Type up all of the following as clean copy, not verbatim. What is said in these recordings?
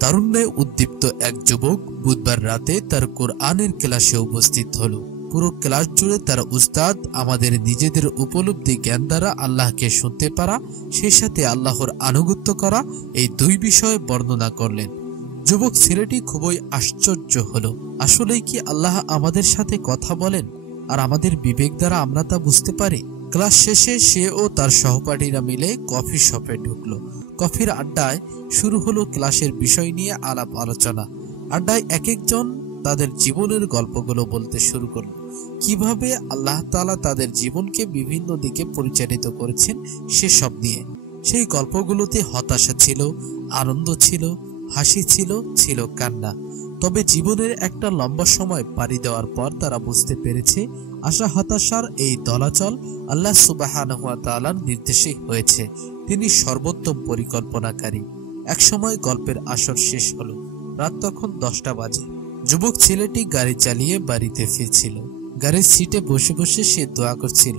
তারুণ্যে উদ্দীপ্ত এক যুবক বুধবার রাতে তার কোরআনের ক্লাসে উপস্থিত হলো। পুরো ক্লাস জুড়ে তার উস্তাদ আমাদের নিজেদের উপলব্ধি জ্ঞান দ্বারা আল্লাহকে শুনতে পারা, সেই সাথে আল্লাহর আনুগত্য করা, এই দুই বিষয়ে বর্ণনা করলেন। যুবক ছেলেটি খুবই আশ্চর্য হলো। আসলেই কি আল্লাহ আমাদের সাথে কথা বলেন আর আমাদের বিবেক দ্বারা আমরা তা বুঝতে পারি? ক্লাস শেষে সে ও তার সহপাঠীরা মিলে কফি শপে ঢুকলো। কফির আড্ডায় শুরু হলো ক্লাসের বিষয় নিয়ে আলাপ আলোচনা। আড্ডায় এক একজন তাদের জীবনের গল্পগুলো বলতে শুরু করলো, কিভাবে আল্লাহ তাআলা তাদের জীবনকে বিভিন্ন দিকে পরিচালিত করেছেন সেসব নিয়ে। সেই গল্পগুলোতে হতাশা ছিল, আনন্দ ছিল, হাসি ছিল, ছিল কান্না। তবে জীবনের একটা লম্বা সময় পাড়ি দেওয়ার পর তারা বুঝতে পেরেছে আশা হতাশার এই দলাচল আল্লাহ সুবহানাহু ওয়া তাআলার নির্দেশেই হয়েছে। তিনি সর্বোত্তম পরিকল্পনাকারী। এক সময় গল্পের আসর শেষ হলো। রাত তখন 10টা বাজে। যুবক ছেলেটি গাড়ি চালিয়ে বাড়িতে ফিরছিল। গাড়ির সিটে বসে বসে সে দোয়া করছিল,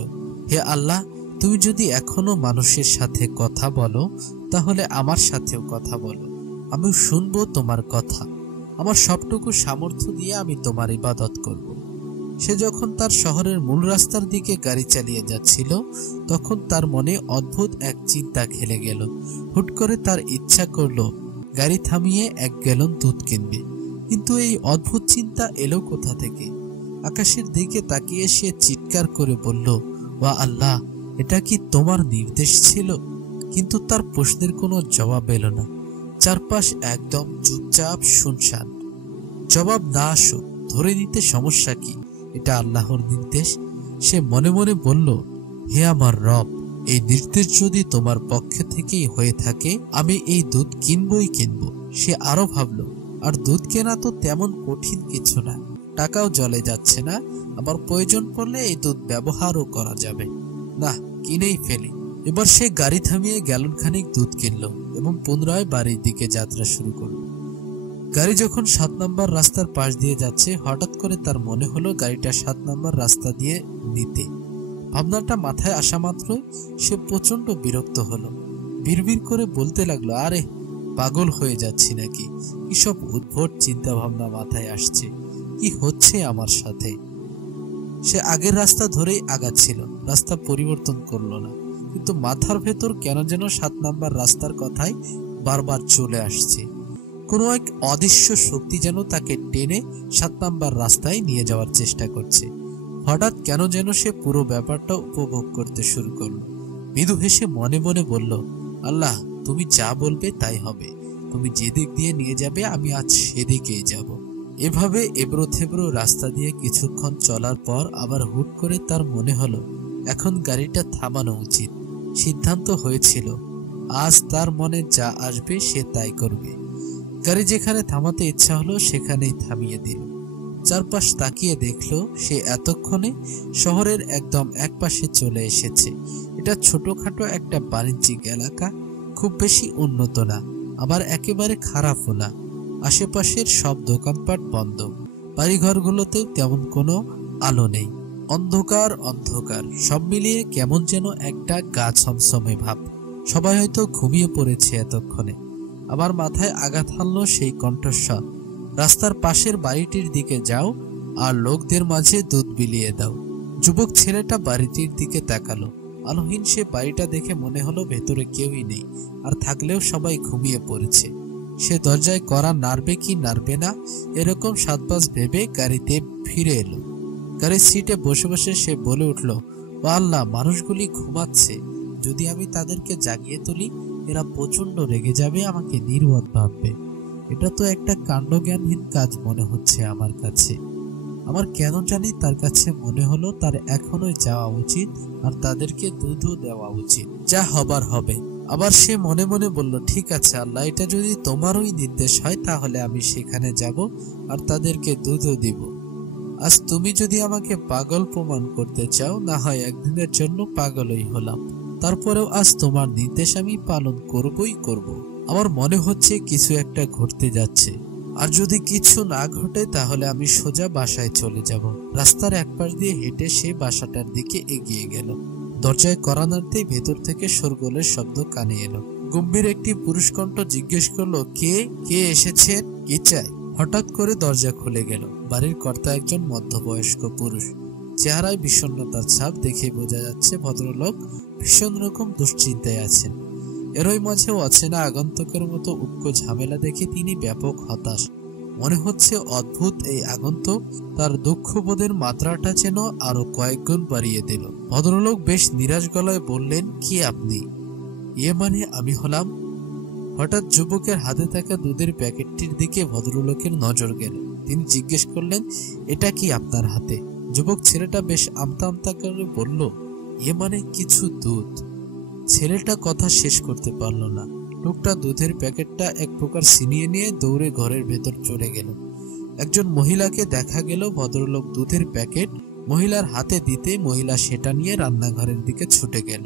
হে আল্লাহ, তুমি যদি এখনো মানুষের সাথে কথা বলো তাহলে আমার সাথেও কথা বলো। আমি শুনবো তোমার কথা। আমার সবটুকু সামর্থ্য দিয়ে আমি তোমার ইবাদত করব। সে যখন তার শহরের মূল রাস্তার দিকে গাড়ি চালিয়ে যাচ্ছিল তখন তার মনে অদ্ভুত এক চিন্তা খেলে গেল। হুট করে তার ইচ্ছা করলো গাড়ি থামিয়ে 1 গ্যালন দুধ কিনবে। কিন্তু এই অদ্ভুত চিন্তা এলো কোথা থেকে? আকাশের দিকে তাকিয়ে সে চিৎকার করে বলল, ওয়া আল্লাহ, এটা কি তোমার নির্দেশ ছিল? কিন্তু তার প্রশ্নের কোনো জবাব এলো না। চারপাশ একদম চুপচাপ শুনশান। জবাব না আসুক ধরে নিতে সমস্যা কি? এটা আল্লাহর নির্দেশ। সে মনে মনে বলল, হে আমার রব, এই নির্দেশ যদি তোমার পক্ষে থেকেই হয়ে থাকে আমি এই দুধ কিনবই কিনবো। সে আরো ভাবল, আর দুধ কেনা তো তেমন কঠিন কিছু না, টাকাও জলে যাচ্ছে না, আবার প্রয়োজন পড়লে এই দুধ ব্যবহারও করা যাবে। না, কিনেই ফেলি। এবার সে গাড়ি থামিয়ে গ্যালন খানিক দুধ কিনলো এবং পুনরায় বাড়ির দিকে যাত্রা শুরু করলো। গাড়ি যখন 7 নম্বর রাস্তার পাশ দিয়ে যাচ্ছে হঠাৎ করে তার মনে হলো গাড়িটা 7 নম্বর রাস্তা দিয়ে নিতে। ভাবনাটা মাথায় আসা মাত্রই সে প্রচন্ড বিরক্ত হলো। বিড়বিড় করে বলতে লাগলো, আরে পাগল হয়ে যাচ্ছি নাকি? কিসব উদ্ভট চিন্তা ভাবনা মাথায় আসছে, কি হচ্ছে আমার সাথে? সে আগের রাস্তা ধরেই আগাচ্ছিল, রাস্তা পরিবর্তন করলো না, কিন্তু মাথার ভেতর কেন যেন 7 নম্বর রাস্তার কথাই বারবার চলে আসছে। কোনো এক অদৃশ্য শক্তি যেন তাকে টেনে 7 নম্বর রাস্তায় নিয়ে যাওয়ার চেষ্টা করছে। হঠাৎ কেন যেন সে পুরো ব্যাপারটা উপভোগ করতে শুরু করলো। মৃদু হেসে মনে মনে বলল, আল্লাহ, তুমি যা বলবে তাই হবে। তুমি যেদিক দিয়ে নিয়ে যাবে আমি আজ সেদিকেই যাব। এভাবে এবড়ো থেবড়ো রাস্তা দিয়ে কিছুক্ষণ চলার পর আবার হুট করে তার মনে হলো এখন গাড়িটা থামানো উচিত। সিদ্ধান্ত হয়েছিল আজ তার মনে যা আসবে সে তাই করবে। গাড়ি যেখানে থামাতে ইচ্ছা হলো সেখানেই থামিয়ে দিল। চারপাশ তাকিয়ে দেখলো সে এতক্ষণে শহরের একদম একপাশে চলে এসেছে। এটা ছোটখাটো একটা বাণিজ্যিক এলাকা, খুব বেশি উন্নত না, আবার একেবারে খারাপও না। আশেপাশের সব দোকানপাট বন্ধ, বাড়িঘরগুলোতেও তেমন কোনো আলো নেই। অন্ধকার অন্ধকার, সব মিলিয়ে কেমন যেন একটা গা ছমছমে ভাব। সবাই হয়তো ঘুমিয়ে পড়েছে এতক্ষণে। আবার মাথায় আঘাত হানলো সেই কণ্ঠস্বর, রাস্তার পাশের বাড়িটির দিকে যাও আর লোকদের মাঝে দুধ বিলিয়ে দাও। যুবক ছেলেটা বাড়িটির দিকে তাকালো। আলোহীন সে বাড়িটা দেখে মনে হলো ভেতরে কেউই নেই, আর থাকলেও সবাই ঘুমিয়ে পড়েছে। সে দরজায় কড়া নাড়বে কি নাড়বে না এরকম 7-5 ভেবে গাড়িতে ফিরে এলো। গাড়ির সিটে বসে বসে সে বলে উঠল, ও আল্লাহ, মানুষগুলি ঘুমাচ্ছে, যদি আমি তাদেরকে জাগিয়ে তুলি এরা প্রচন্ড রেগে যাবে, আমাকে নির্বোধ ভাববে। এটা তো একটা কাণ্ডজ্ঞানহীন কাজ মনে হচ্ছে আমার কাছে। আমার কেন জানি তার কাছে মনে হলো তার এখনই যাওয়া উচিত আর তাদেরকে দুধও দেওয়া উচিত, যা হবার হবে। আবার সে মনে মনে বলল, ঠিক আছে আল্লাহ, এটা যদি তোমারই নির্দেশ হয় তাহলে আমি সেখানে যাব আর তাদেরকে দুধও দিব। আজ তুমি যদি আমাকে পাগল প্রমাণ করতে চাও, না হয় একদিনের জন্য পাগলই হলাম, তারপরেও আজ তোমার নির্দেশ আমি পালন করবই করব। আমার মনে হচ্ছে কিছু একটা ঘটতে যাচ্ছে, আর যদি কিছু না ঘটে তাহলে আমি সোজা বাসায় চলে যাব। রাস্তার একপাশ দিয়ে হেঁটে সে বাসাটার দিকে এগিয়ে গেল। দরজায় কড়া নাড়তেই ভেতর থেকে শোরগোলের শব্দ কানে এলো। গম্ভীর একটি পুরুষ কণ্ঠ জিজ্ঞেস করলো, কে কে এসেছেন, কি চাই? হঠাৎ করে দরজা খুলে গেল। বাড়ির কর্তা একজন মধ্যবয়স্ক পুরুষ। চেহারায় বিষণ্ণতার ছাপ দেখে বোঝা যাচ্ছে ভদ্রলোক ভীষণ রকম দুশ্চিন্তায় আছেন। এরই মাঝে অচেনা আগন্তুকের মতো উটকো ঝামেলা দেখে তিনি ব্যাপক হতাশ। মনে হচ্ছে অদ্ভুত এই আগন্তুক তার দুঃখবোধের মাত্রাটা যেন আরো কয়েক গুণ বাড়িয়ে দিল। ভদ্রলোক বেশ নিরাশ গলায় বললেন, কি আপনি? মানে আমি হলাম। হঠাৎ যুবকের হাতে থাকা দুধের প্যাকেটটির দিকে ভদ্রলোকের নজর গেল। তিনি জিজ্ঞেস করলেন, এটা কি আপনার হাতে? যুবক ছেলেটা বেশ আমতা আমতা করে বলল, মানে কিছু দুধ। ছেলেটা কথা শেষ করতে পারল না। লোকটা দুধের প্যাকেটটা এক প্রকার ছিনিয়ে নিয়ে দৌড়ে ঘরের ভেতর চলে গেল। একজন মহিলাকে দেখা গেল। ভদ্রলোক দুধের প্যাকেট মহিলার হাতে দিতে মহিলা সেটা নিয়ে রান্নাঘরের দিকে ছুটে গেল।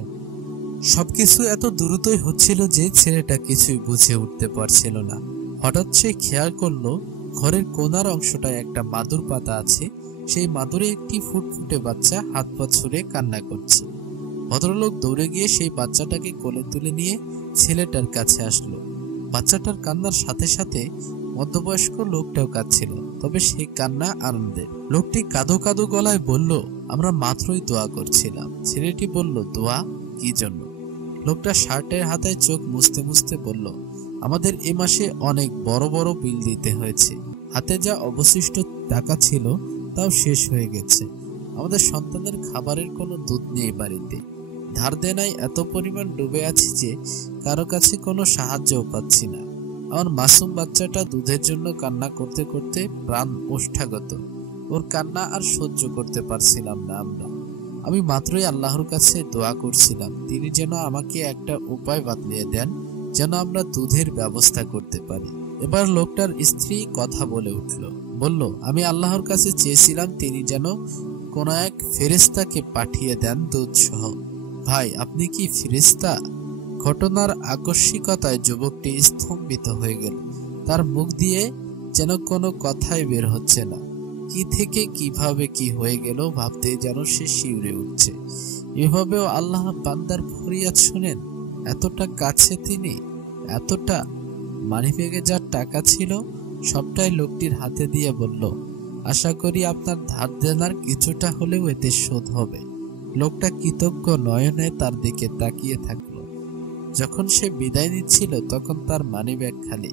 সবকিছু এত দ্রুতই হচ্ছিল যে ছেলেটা কিছুই বুঝে উঠতে পারছিল না। হঠাৎ সে খেয়াল করলো ঘরের কোনার অংশটায় একটা মাদুর পাতা আছে। সেই মাদুরে একটি ফুটফুটে বাচ্চা হাত পা ছুড়ে কান্না করছে। ভদ্রলোক দৌড়ে গিয়ে সেই বাচ্চাটাকে কোলে তুলে নিয়ে ছেলেটার কাছে আসলো। বাচ্চাটার কান্নার সাথে সাথে মধ্যবয়স্ক লোকটাও কাঁদছিল, তবে সেই কান্না আনন্দের। লোকটি কাঁদো কাঁদো গলায় বলল, আমরা মাত্রই দোয়া করছিলাম। ছেলেটি বলল, দোয়া কি জন্য? লোকটা শার্টের হাতায় চোখ মুছতে মুছতে বলল, আমাদের এ মাসে অনেক বড় বড় বিল দিতে হয়েছে। হাতে যা অবশিষ্ট টাকা ছিল তাও শেষ হয়ে গেছে। আমাদের সন্তানের খাবারের কোনো দুধ নেই বাড়িতে। ধার দেনায় এত পরিমাণ ডুবে আছি যে কারো কাছে কোনো সাহায্যও পাচ্ছি না। আমার মাসুম বাচ্চাটা দুধের জন্য কান্না করতে করতে প্রাণ ওষ্ঠাগত। ওর কান্না আর সহ্য করতে পারছিলাম না আমি মাত্রই আল্লাহর কাছে দোয়া করছিলাম তিনি যেন আমাকে একটা উপায় বাতলিয়ে দেন, যেন আমরা দুধের ব্যবস্থা করতে পারি। এবার লোকটার স্ত্রী কথা বলে উঠল, বলল, আমি আল্লাহর কাছে চেয়েছিলাম তিনি যেন কোন এক ফেরেশতাকে পাঠিয়ে দেন দুধ সহ। ভাই, আপনি কি ফেরেশতা? ঘটনার আকস্মিকতায় যুবকটি স্তম্ভিত হয়ে গেল। তার মুখ দিয়ে যেন কোনো কথাই বের হচ্ছে না। কি থেকে কিভাবে কি হয়ে গেল ভাবতে যেন সে শিউরে উঠছে। এভাবেও আল্লাহ বান্দার ফরিয়াদ শুনেন? এতটা কাছে তিনি, এতটা। মানিব্যাগে যার টাকা ছিল সবটাই লোকটির হাতে দিয়ে বলল, আশা করি আপনার ধার দেনার কিছুটা হলেও এতে শোধ হবে। লোকটা কৃতজ্ঞ নয়নে তার দিকে তাকিয়ে থাকলো। যখন সে বিদায় নিচ্ছিল তখন তার মানিব্যাগ খালি,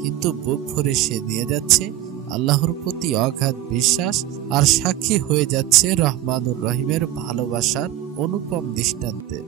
কিন্তু বুক ভরে সে নিয়ে যাচ্ছে আল্লাহর প্রতি অগাধ বিশ্বাস আর সাক্ষী হয়ে যাচ্ছে রহমানুর রহিমের ভালোবাসার অনুপম দৃষ্টান্তের।